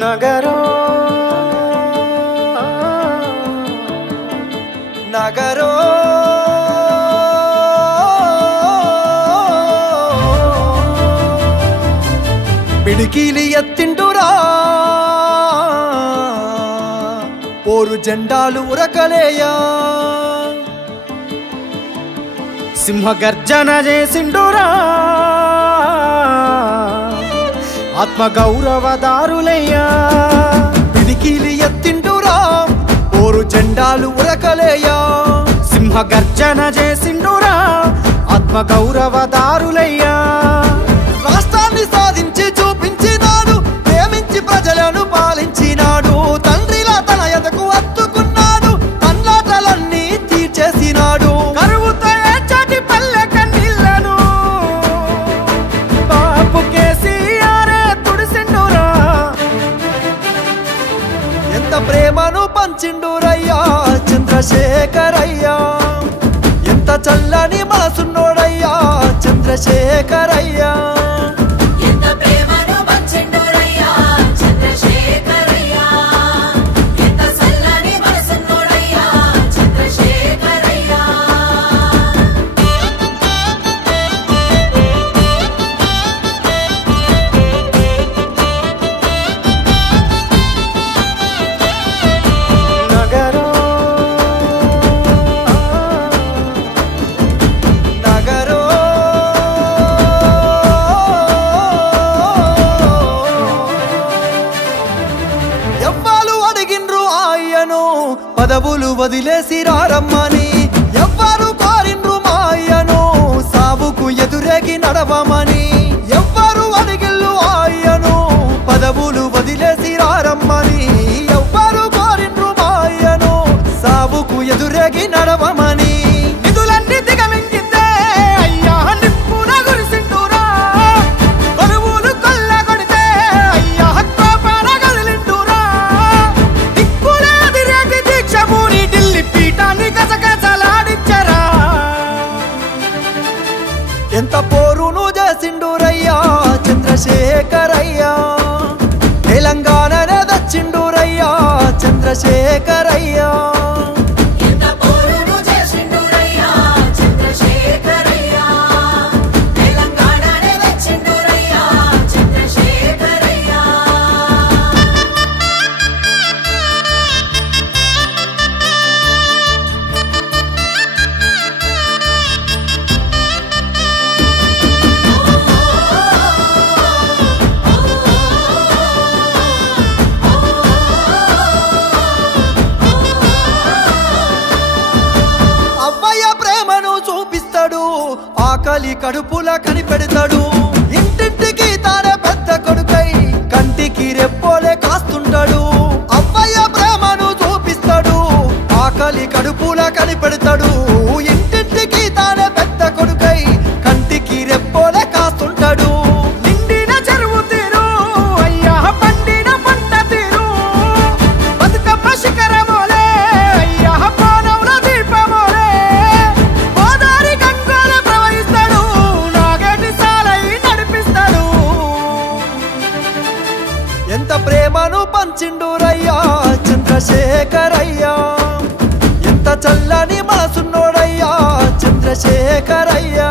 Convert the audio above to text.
నగరో నగరో పిడికిలి ఎత్తిండురా పోరు జెండాలు ఉరకలేయా సింహగర్జన చేసిండురా ఆత్మగౌరవదారులయ్యా పిడికిలి ఎత్తిండురా పోరు జెండాలు ఉరకలేయా సింహగర్జన చేసిండురా ఆత్మగౌరవదారులయ్యా రాష్ట్రాన్ని సాధించి చూపించినాడు ప్రేమించి ప్రజలను పాలించినాడు తండ్రిలా తన ఎదకు అత్తుకున్నాడు తన్లాటలన్నీ తీర్చేసినాడు కరువుతో ఏచాటి పల్లె కన్నీళ్లను బాపు కేసీఆరే తుడిసిండురా ఎంత ప్రేమను పంచిండురయ్యా చంద్రశేఖరయ్యా ఎంత చల్లని మనసున్నోడయ్యా చంద్రశేఖరయ్యా పదవులు వదిలేసి రారమ్మని ఎవ్వరు కోరిండ్రు మాయను సావుకు ఎదురేగి నడవమని ఎవ్వరు అడిగిల్లు ఆయను పదవులు వదిలేసి రారమ్మని ఎవ్వరు కోరిండ్రు మాయను సావుకు ఎదురేగి నడవమని నిధులన్నీ దిగమింగితే అయ్యా నిప్పున గురిసిండురా కొలువులు కొల్లగొడితే అయ్యా కోపాన గదిలిండురా ఎంత పోరును చేసిండురయ్యా చంద్రశేఖరయ్యా తెలంగాణనే దచ్చిండురయ్యా చంద్రశేఖరయ్యా ఆకలి కడుపుల కనిపెడతాడు ఇంటింటికి తానే పెద్ద కొడుకై కంటికి రెప్పోలే కాస్తుంటాడు అవ్వయ్య ప్రేమను చూపిస్తాడు ఆకలి కడుపుల కనిపెడతాడు ఇంటింటికి తానే పెద్ద కొడుకై కంటికి రెప్పోలే కాస్తుంటాడు నిండిన చెరువు తీరు అయ్యా పండిన పంట తీరు బతుకమ్మ శిఖరమోలే అయ్యా పానవుల దీపమోలే గోదారి గంగోల ప్రవహిస్తాడు నాగటి సాలై నడిపిస్తాడు ఎంత ప్రేమను పంచిండురయ్యా చంద్రశేఖరయ్యా ఎంత చల్లని మనసున్నోడయ్యా చంద్రశేఖరయ్యా